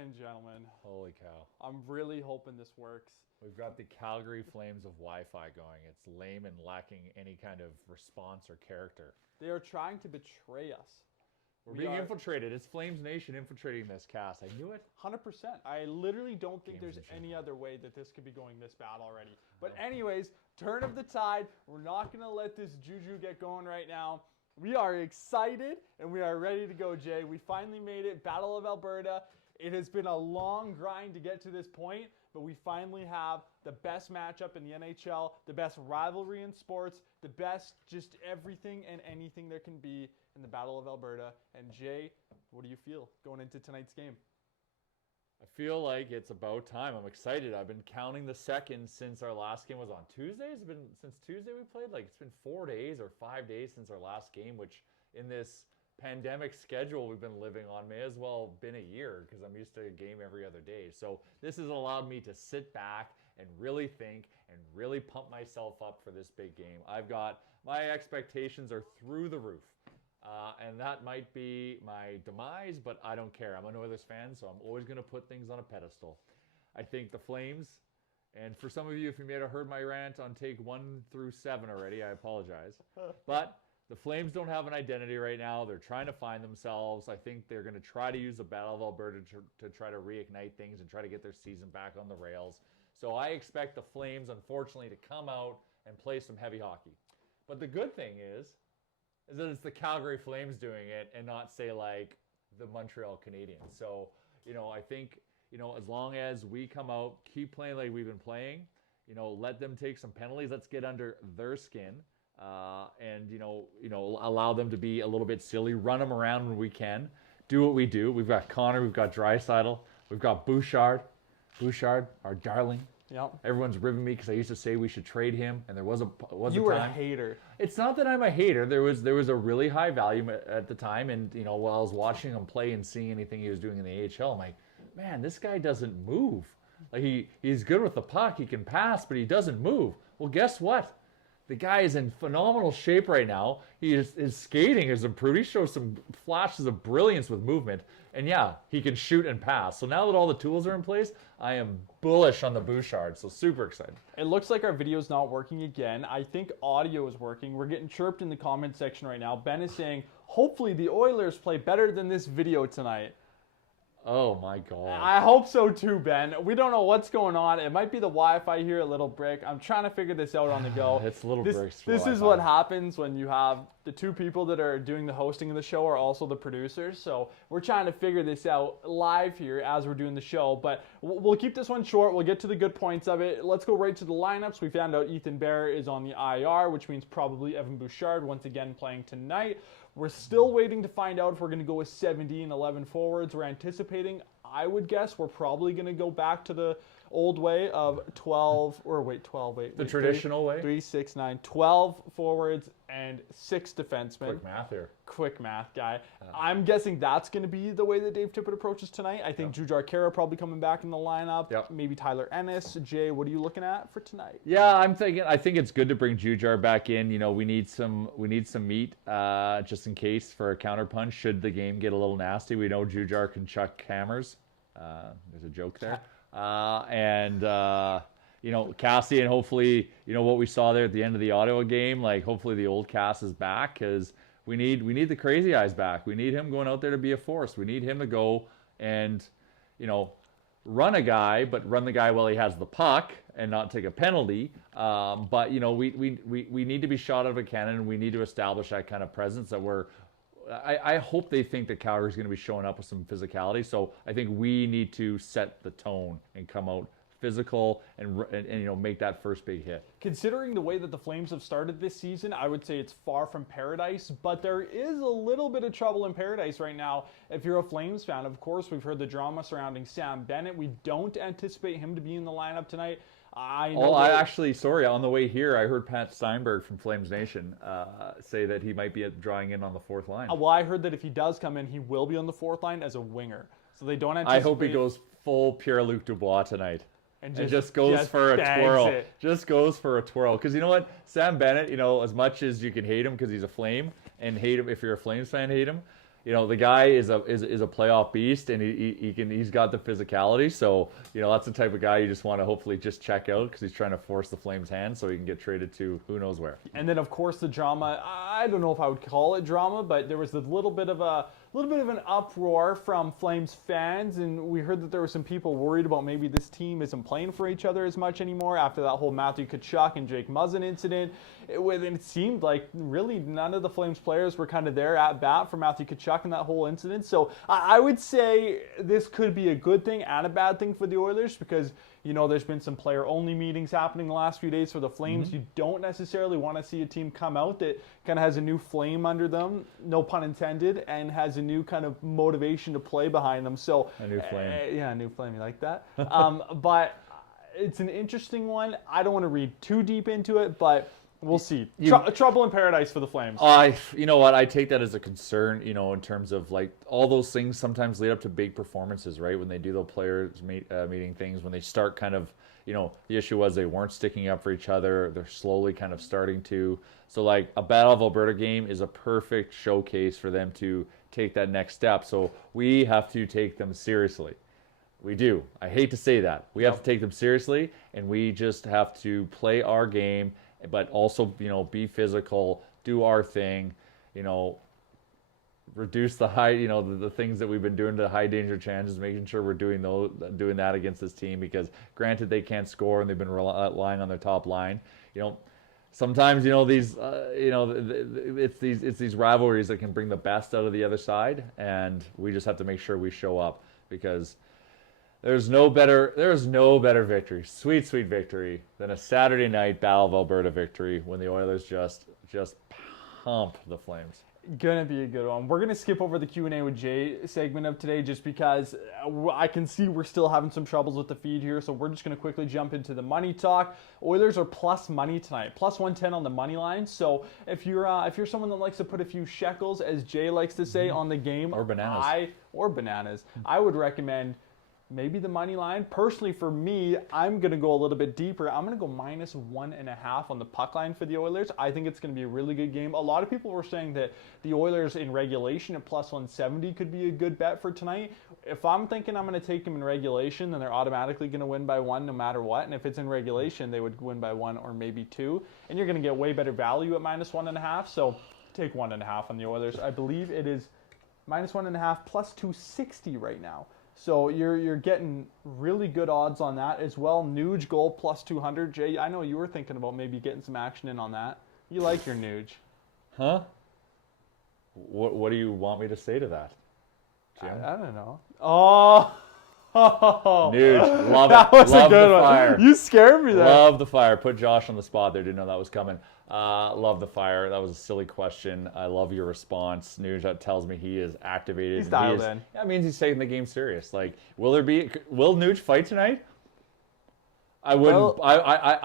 and gentlemen, Holy cow. I'm really hoping this works. We've got the Calgary Flames of Wi-Fi going. It's lame and lacking any kind of response or character. They are trying to betray us. We're being infiltrated. It's Flames Nation infiltrating this cast. I knew it. 100%. I literally don't think there's any other way that this could be going this bad already. But anyways, turn of the tide. We're not going to let this juju get going right now. We are excited and we are ready to go, Jay. We finally made it. Battle of Alberta. It has been a long grind to get to this point, but we finally have the best matchup in the NHL, the best rivalry in sports, the best just everything and anything there can be in the Battle of Alberta. And Jay, what do you feel going into tonight's game? I feel like it's about time. I'm excited. I've been counting the seconds since our last game was on Tuesday. It's been since Tuesday we played. Like it's been 4 days or 5 days since our last game, which in this pandemic schedule we've been living on may as well have been a year because I'm used to a game every other day. So this has allowed me to sit back and really think and really pump myself up for this big game. My expectations are through the roof. And that might be my demise, but I don't care. I'm an Oilers fan, so I'm always going to put things on a pedestal. I think the Flames, and for some of you, if you may have heard my rant on take 1 through 7 already, I apologize. But the Flames don't have an identity right now. They're trying to find themselves. I think they're going to try to use the Battle of Alberta to try to reignite things and try to get their season back on the rails. So I expect the Flames, unfortunately, to come out and play some heavy hockey. But the good thing is that it's the Calgary Flames doing it and not, say, like the Montreal Canadiens. So, I think, as long as we come out, keep playing like we've been playing, let them take some penalties. Let's get under their skin and, allow them to be a little bit silly, run them around when we can, do what we do. We've got Connor, we've got Draisaitl, we've got Bouchard, our darling. Yep. Everyone's ribbing me because I used to say we should trade him, and there was a time. You were a hater. It's not that I'm a hater. There was a really high value at the time, and while I was watching him play and seeing anything he was doing in the AHL, I'm like, man, this guy doesn't move. Like he's good with the puck, he can pass, but he doesn't move. Well, guess what? The guy is in phenomenal shape right now. His skating has improved. He shows some flashes of brilliance with movement. And yeah, he can shoot and pass. So now that all the tools are in place, I am bullish on the Bouchard. So super excited. It looks like our video's not working again. I think audio is working. We're getting chirped in the comment section right now. Ben is saying, hopefully the Oilers play better than this video tonight. Oh my God. I hope so too, Ben. We don't know what's going on. It might be the Wi-Fi here at Little Brick. I'm trying to figure this out on the go. It's Little Brick's This is what happens when you have the two people that are doing the hosting of the show are also the producers. So we're trying to figure this out live here as we're doing the show. But we'll keep this one short. We'll get to the good points of it. Let's go right to the lineups. We found out Ethan Bear is on the IR, which means probably Evan Bouchard once again playing tonight. We're still waiting to find out if we're going to go with 70 and 11 forwards. We're anticipating, I would guess, we're probably going to go back to the old way of 12, or wait, the traditional way? 3, 6, 9, 12 forwards and 6 defensemen. Quick math here. Quick math guy. I'm guessing that's going to be the way that Dave Tippett approaches tonight. I think Jujhar Khaira probably coming back in the lineup. Yep. Maybe Tyler Ennis. Jay, what are you looking at for tonight? Yeah, I think it's good to bring Jujhar back in. We need some meat just in case for a counterpunch should the game get a little nasty. We know Jujhar can chuck hammers. There's a joke there. Cassie, and hopefully, what we saw there at the end of the Ottawa game, like hopefully the old Cass is back because we need the crazy eyes back. We need him going out there to be a force. We need him to go and, run a guy, but run the guy while he has the puck and not take a penalty. But we need to be shot out of a cannon, and we need to establish that kind of presence that I hope they think that Calgary's going to be showing up with some physicality. So I think we need to set the tone and come out physical and make that first big hit. Considering the way that the Flames have started this season, I would say it's far from paradise, but there is a little bit of trouble in paradise right now. If you're a Flames fan, of course, we've heard the drama surrounding Sam Bennett. We don't anticipate him to be in the lineup tonight. On the way here, I heard Pat Steinberg from Flames Nation say that he might be drawing in on the fourth line. Well, I heard that if he does come in, he will be on the fourth line as a winger. So they don't anticipate... I hope he goes full Pierre-Luc Dubois tonight. And just goes for a twirl. Just goes for a twirl. Because you know what? Sam Bennett, as much as you can hate him because he's a Flame, and hate him if you're a Flames fan, hate him, the guy is a playoff beast, and he's got the physicality. So that's the type of guy you just want to hopefully just check out because he's trying to force the Flames' hand so he can get traded to who knows where. And then of course the drama. I don't know if I would call it drama, but there was a little bit of an uproar from Flames fans, and we heard that there were some people worried about maybe this team isn't playing for each other as much anymore after that whole Matthew Tkachuk and Jake Muzzin incident. It seemed like really none of the Flames players were kind of there at bat for Matthew Tkachuk in that whole incident. So I would say this could be a good thing and a bad thing for the Oilers because there's been some player-only meetings happening the last few days for the Flames. Mm-hmm. You don't necessarily want to see a team come out that kind of has a new flame under them, no pun intended, and has a new kind of motivation to play behind them. So a new flame. Yeah, a new flame. You like that? But it's an interesting one. I don't want to read too deep into it, but we'll see. Trouble in paradise for the Flames. You know what? I take that as a concern, in terms of like all those things sometimes lead up to big performances, right? When they do the players meeting things, when they start kind of, the issue was they weren't sticking up for each other. They're slowly kind of starting to. So like a Battle of Alberta game is a perfect showcase for them to take that next step. So we have to take them seriously. We do. I hate to say that. We have to take them seriously, and we just have to play our game, but also, be physical, do our thing, reduce the high, the things that we've been doing to high danger chances, making sure we're doing that against this team because granted they can't score and they've been relying on their top line. Sometimes, these, it's these rivalries that can bring the best out of the other side, and we just have to make sure we show up because there's no better victory, sweet victory than a Saturday night Battle of Alberta victory when the Oilers just pump the Flames. Gonna be a good one. We're gonna skip over the Q&A with Jay segment of today just because I can see we're still having some troubles with the feed here, so we're just gonna quickly jump into the money talk. Oilers are plus money tonight, plus 110 on the money line. So if you're someone that likes to put a few shekels, as Jay likes to say, on the game, or bananas, I would recommend maybe the money line. Personally, for me, I'm going to go a little bit deeper. I'm going to go minus 1.5 on the puck line for the Oilers. I think it's going to be a really good game. A lot of people were saying that the Oilers in regulation at plus 170 could be a good bet for tonight. If I'm thinking I'm going to take them in regulation, then they're automatically going to win by 1 no matter what. And if it's in regulation, they would win by 1 or maybe 2. And you're going to get way better value at minus 1.5. So take 1.5 on the Oilers. I believe it is minus 1.5 plus 260 right now. So you're getting really good odds on that as well. Nuge goal plus 200. Jay, I know you were thinking about maybe getting some action in on that. You like your Nuge. Huh? What do you want me to say to that, Jim? I don't know. Oh. Nuge, love that it. Was love a good the one. fire. You scared me there. Love the fire. Put Josh on the spot there. Didn't know that was coming. Love the fire. That was a silly question. I love your response. Nuge, that tells me he is activated. He's dialed in. That means he's taking the game serious. Like, will Nuge fight tonight? I wouldn't. Well,